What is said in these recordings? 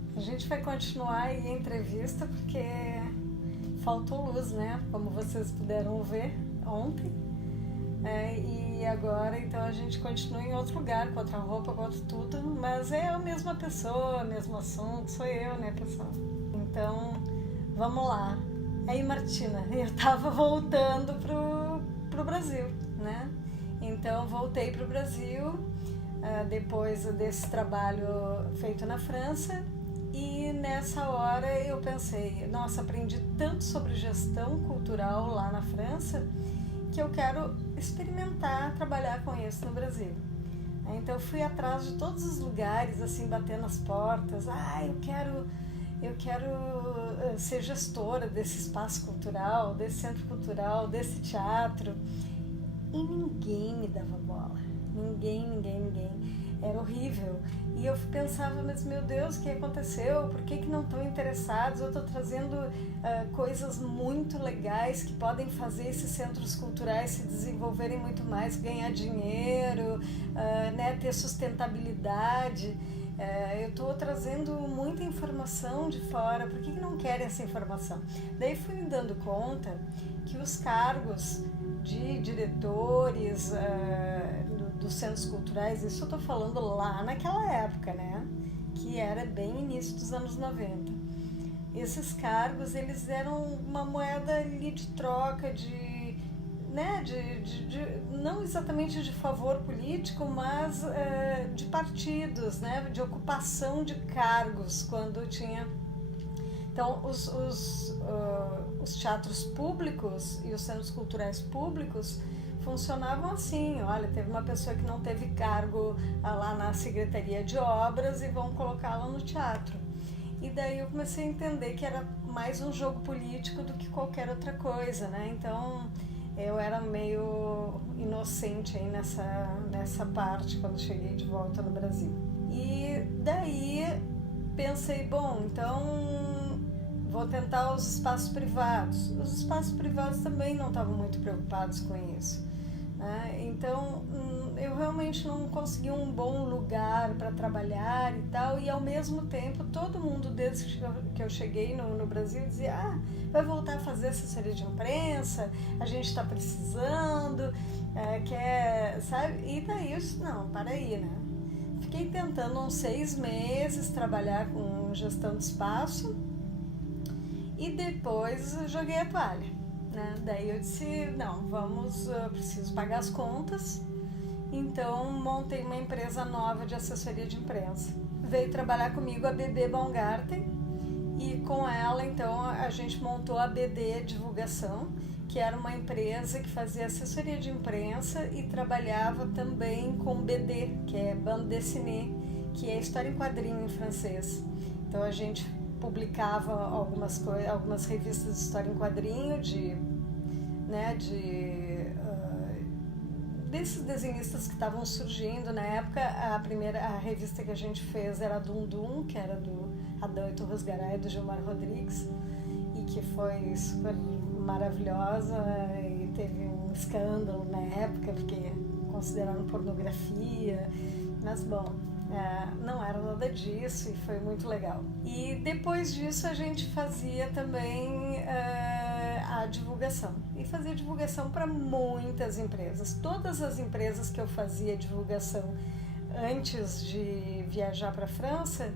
A gente vai continuar aí a entrevista porque faltou luz, né? Como vocês puderam ver ontem. E agora, então, a gente continua em outro lugar, com outra roupa, com outro tudo, mas é a mesma pessoa, o mesmo assunto, sou eu, né, pessoal? Então, vamos lá. Aí, Martina, eu tava voltando pro Brasil, né? Então, voltei pro Brasil depois desse trabalho feito na França. E nessa hora eu pensei, nossa, aprendi tanto sobre gestão cultural lá na França que eu quero experimentar trabalhar com isso no Brasil. Então eu fui atrás de todos os lugares, assim, batendo as portas. Eu quero ser gestora desse espaço cultural, desse centro cultural, desse teatro. E ninguém me dava bola. Ninguém. Era horrível. E eu pensava, mas meu Deus, o que aconteceu? Por que não estão interessados? Eu estou trazendo coisas muito legais que podem fazer esses centros culturais se desenvolverem muito mais, ganhar dinheiro, né, ter sustentabilidade. Eu estou trazendo muita informação de fora, por que não querem essa informação? Daí fui me dando conta que os cargos de diretores dos centros culturais, isso eu estou falando lá naquela época, né? Que era bem início dos anos 90. Esses cargos, eles eram uma moeda ali de troca, né, não exatamente de favor político, mas de partidos, né, de ocupação de cargos, quando tinha... Então, os teatros públicos e os centros culturais públicos funcionavam assim, olha, teve uma pessoa que não teve cargo lá na Secretaria de Obras e vão colocá-la no teatro. E daí eu comecei a entender que era mais um jogo político do que qualquer outra coisa, né? Então eu era meio inocente aí nessa parte quando cheguei de volta no Brasil. E daí pensei, bom, então vou tentar os espaços privados. Os espaços privados também não estavam muito preocupados com isso. Então eu realmente não consegui um bom lugar para trabalhar e tal, e ao mesmo tempo todo mundo desde que eu cheguei no Brasil dizia, vai voltar a fazer assessoria de imprensa, a gente está precisando, quer, sabe? E daí eu disse, não, para aí, né? Fiquei tentando uns 6 meses trabalhar com gestão de espaço e depois joguei a toalha. Né? Daí eu disse, não, preciso pagar as contas, então montei uma empresa nova de assessoria de imprensa. Veio trabalhar comigo a BB Baumgarten e com ela então a gente montou a BD Divulgação, que era uma empresa que fazia assessoria de imprensa e trabalhava também com BD, que é bande dessinée, que é história em quadrinho em francês. Então a gente publicava algumas revistas de história em quadrinho desses desenhistas que estavam surgindo na época. A revista que a gente fez era a Dum Dum, que era do Adão e Torres Garay, do Gilmar Rodrigues, e que foi super maravilhosa e teve um escândalo na época porque consideraram pornografia, mas bom, não era nada disso e foi muito legal. E depois disso a gente fazia também a divulgação, e fazia divulgação para muitas empresas. Todas as empresas que eu fazia divulgação antes de viajar para a França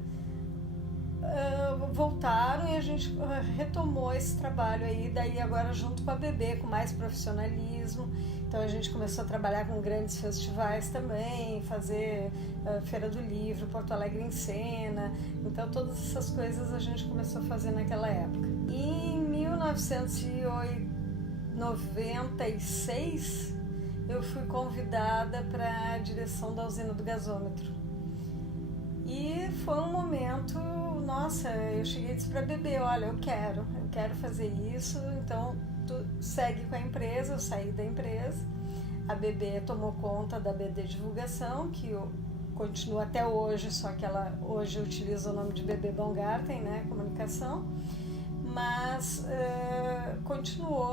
voltaram e a gente retomou esse trabalho aí, daí agora junto com a BB, com mais profissionalismo. Então a gente começou a trabalhar com grandes festivais também, fazer Feira do Livro, Porto Alegre em Cena. Então todas essas coisas a gente começou a fazer naquela época. E em 1996 eu fui convidada para a direção da usina do gasômetro. E foi um momento, nossa, eu cheguei e disse para a BB, olha, eu quero fazer isso, então tu segue com a empresa. Eu saí da empresa, a BB tomou conta da BD Divulgação, que continua até hoje, só que ela hoje utiliza o nome de BB Baumgarten, né, comunicação, mas continuou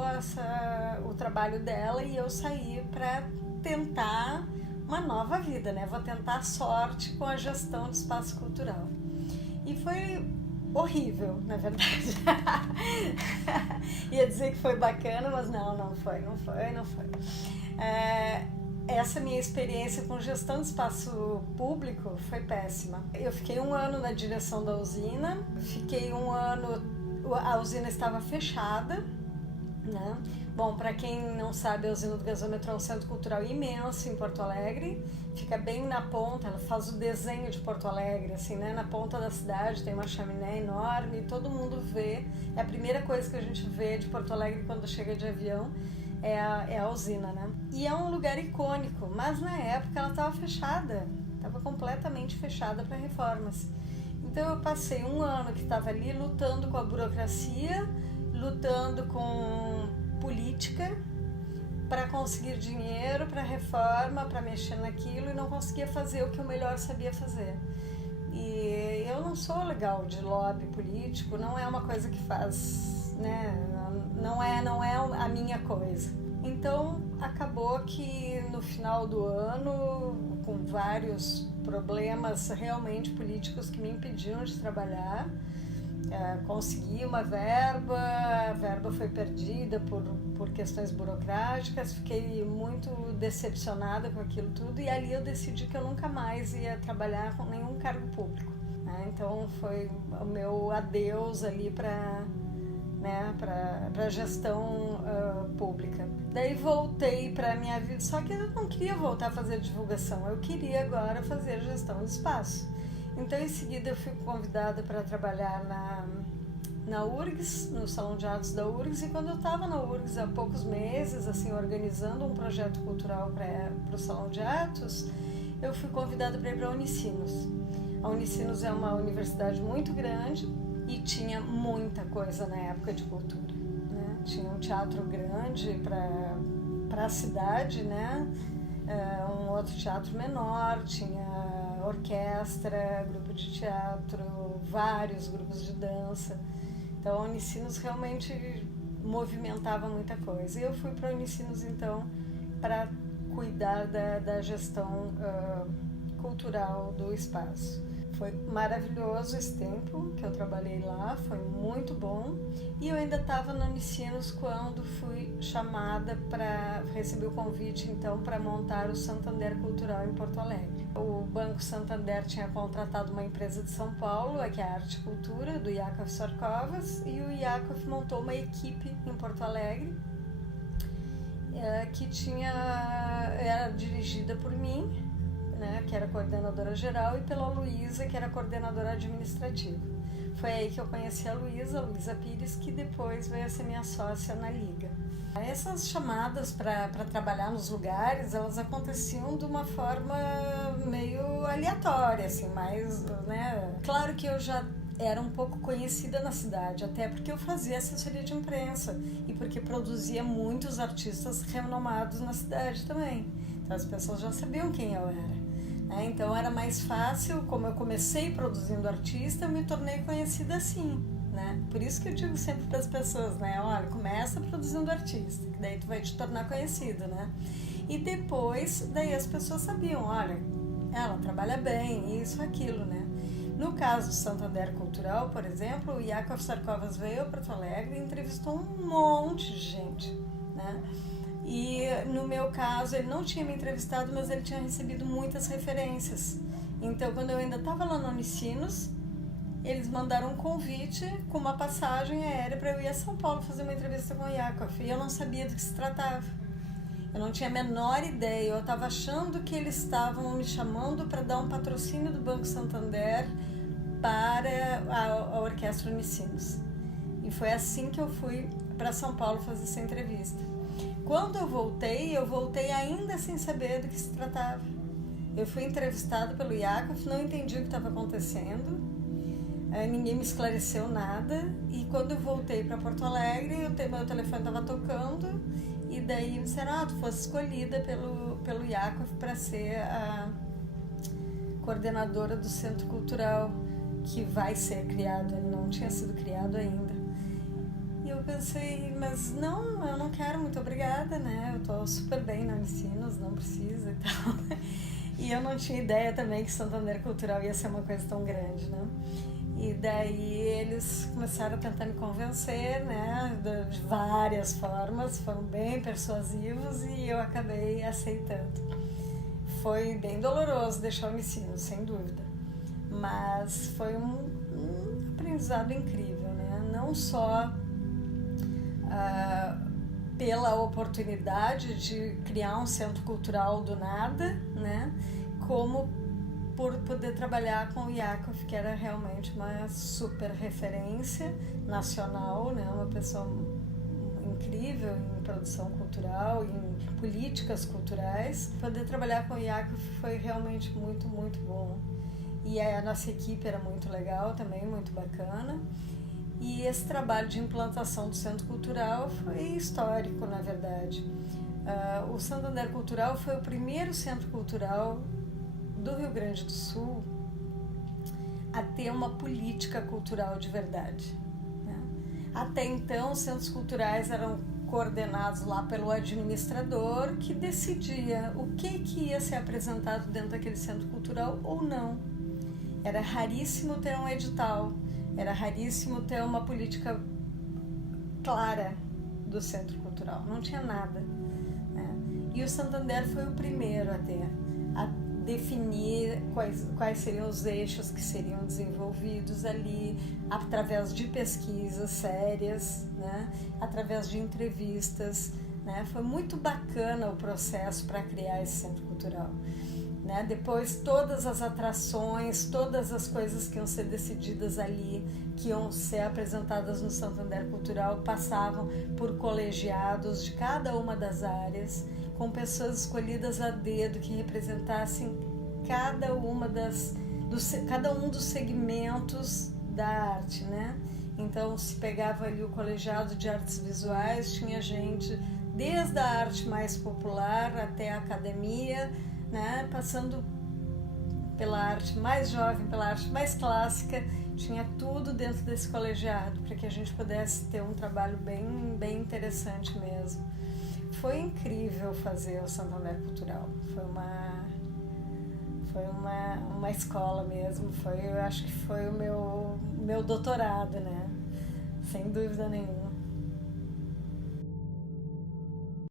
o trabalho dela e eu saí para tentar uma nova vida, né? Vou tentar a sorte com a gestão de espaço cultural. E foi horrível, na verdade. Ia dizer que foi bacana, mas não foi. Essa minha experiência com gestão de espaço público foi péssima. Eu fiquei 1 ano na direção da usina, fiquei 1 ano, a usina estava fechada, né? Bom, para quem não sabe, a usina do gasômetro é um centro cultural imenso em Porto Alegre, fica bem na ponta, ela faz o desenho de Porto Alegre, assim, né? Na ponta da cidade tem uma chaminé enorme, e todo mundo vê, é a primeira coisa que a gente vê de Porto Alegre quando chega de avião, é a usina, né? E é um lugar icônico, mas na época ela estava fechada, estava completamente fechada para reformas. Então eu passei 1 ano que estava ali lutando com a burocracia, lutando com política para conseguir dinheiro, para reforma, para mexer naquilo, e não conseguia fazer o que eu melhor sabia fazer. E eu não sou legal de lobby político, não é uma coisa que faz, né? Não é a minha coisa. Então acabou que no final do ano, com vários problemas realmente políticos que me impediam de trabalhar, consegui uma verba, a verba foi perdida por questões burocráticas, fiquei muito decepcionada com aquilo tudo, e ali eu decidi que eu nunca mais ia trabalhar com nenhum cargo público, né? Então foi o meu adeus ali para a gestão pública. Daí voltei para a minha vida, só que eu não queria voltar a fazer divulgação, eu queria agora fazer gestão de espaço. Então, em seguida, eu fui convidada para trabalhar na URGS, no Salão de Atos da URGS, e quando eu estava na URGS há poucos meses, assim, organizando um projeto cultural para o Salão de Atos, eu fui convidada para ir para a Unicinos. A Unicinos é uma universidade muito grande e tinha muita coisa na época de cultura, né? Tinha um teatro grande para a cidade, né? Um outro teatro menor, tinha orquestra, grupo de teatro, vários grupos de dança. Então, a Unicinos realmente movimentava muita coisa. E eu fui para a Unicinos, então, para cuidar da gestão cultural do espaço. Foi maravilhoso esse tempo que eu trabalhei lá, foi muito bom. E eu ainda estava na Unicinos quando fui chamada para receber o convite, então, para montar o Santander Cultural em Porto Alegre. O Banco Santander tinha contratado uma empresa de São Paulo, que é a Arte e Cultura, do Yakov Sarkovas, e o Yakov montou uma equipe em Porto Alegre que era dirigida por mim, né, que era coordenadora geral, e pela Luísa, que era coordenadora administrativa. Foi aí que eu conheci a Luísa Pires, que depois veio a ser minha sócia na Liga. Essas chamadas para trabalhar nos lugares, elas aconteciam de uma forma meio aleatória, assim, mas, né? Claro que eu já era um pouco conhecida na cidade, até porque eu fazia assessoria de imprensa e porque produzia muitos artistas renomados na cidade também. Então as pessoas já sabiam quem eu era. Então era mais fácil, como eu comecei produzindo artista, eu me tornei conhecida assim, né? Por isso que eu digo sempre para as pessoas, né? Olha, começa produzindo artista, que daí tu vai te tornar conhecida, né? E depois, daí as pessoas sabiam, olha, ela trabalha bem, isso, aquilo, né? No caso do Santander Cultural, por exemplo, o Yakov Sarkovas veio a Porto Alegre e entrevistou um monte de gente, né? E no meu caso, ele não tinha me entrevistado, mas ele tinha recebido muitas referências. Então, quando eu ainda estava lá no Unicinos, eles mandaram um convite com uma passagem aérea para eu ir a São Paulo fazer uma entrevista com o Yakov. E eu não sabia do que se tratava. Eu não tinha a menor ideia. Eu estava achando que eles estavam me chamando para dar um patrocínio do Banco Santander para a Orquestra Unicinos. E foi assim que eu fui para São Paulo fazer essa entrevista. Quando eu voltei ainda sem saber do que se tratava. Eu fui entrevistada pelo Yakov, não entendi o que estava acontecendo, ninguém me esclareceu nada, e quando eu voltei para Porto Alegre, meu telefone estava tocando, e daí me disseram, tu fosse escolhida pelo Yakov para ser a coordenadora do Centro Cultural, que vai ser criado, ele não tinha sido criado ainda. E eu pensei, mas não, eu não quero, muito obrigada, né? Eu tô super bem na Unicinos, não precisa e tal. E eu não tinha ideia também que Santander Cultural ia ser uma coisa tão grande, né? E daí eles começaram a tentar me convencer, né, de várias formas, foram bem persuasivos e eu acabei aceitando. Foi bem doloroso deixar o ensino, sem dúvida, mas foi um aprendizado incrível, né? Não só pela oportunidade de criar um centro cultural do nada, né, como por poder trabalhar com o Yakov, que era realmente uma super referência nacional, né? Uma pessoa incrível em produção cultural, em políticas culturais. Poder trabalhar com o Yakov foi realmente muito, muito bom. E a nossa equipe era muito legal também, muito bacana. E esse trabalho de implantação do Centro Cultural foi histórico, na verdade. O Santander Cultural foi o primeiro centro cultural do Rio Grande do Sul a ter uma política cultural de verdade, né? Até então, os centros culturais eram coordenados lá pelo administrador, que decidia o que ia ser apresentado dentro daquele centro cultural ou não. Era raríssimo ter um edital, era raríssimo ter uma política clara do centro cultural, não tinha nada, né? E o Santander foi o primeiro a ter, a definir quais seriam os eixos que seriam desenvolvidos ali, através de pesquisas sérias, né? Através de entrevistas, né? Foi muito bacana o processo para criar esse centro cultural, né? Depois todas as atrações, todas as coisas que iam ser decididas ali, que iam ser apresentadas no Santander Cultural, passavam por colegiados de cada uma das áreas, com pessoas escolhidas a dedo que representassem cada um dos segmentos da arte, né? Então, se pegava ali o colegiado de artes visuais, tinha gente desde a arte mais popular até a academia, né? Passando pela arte mais jovem, pela arte mais clássica, tinha tudo dentro desse colegiado, para que a gente pudesse ter um trabalho bem, bem interessante mesmo. Foi incrível fazer o Santander Cultural, foi uma escola mesmo, eu acho que foi o meu doutorado, né? Sem dúvida nenhuma.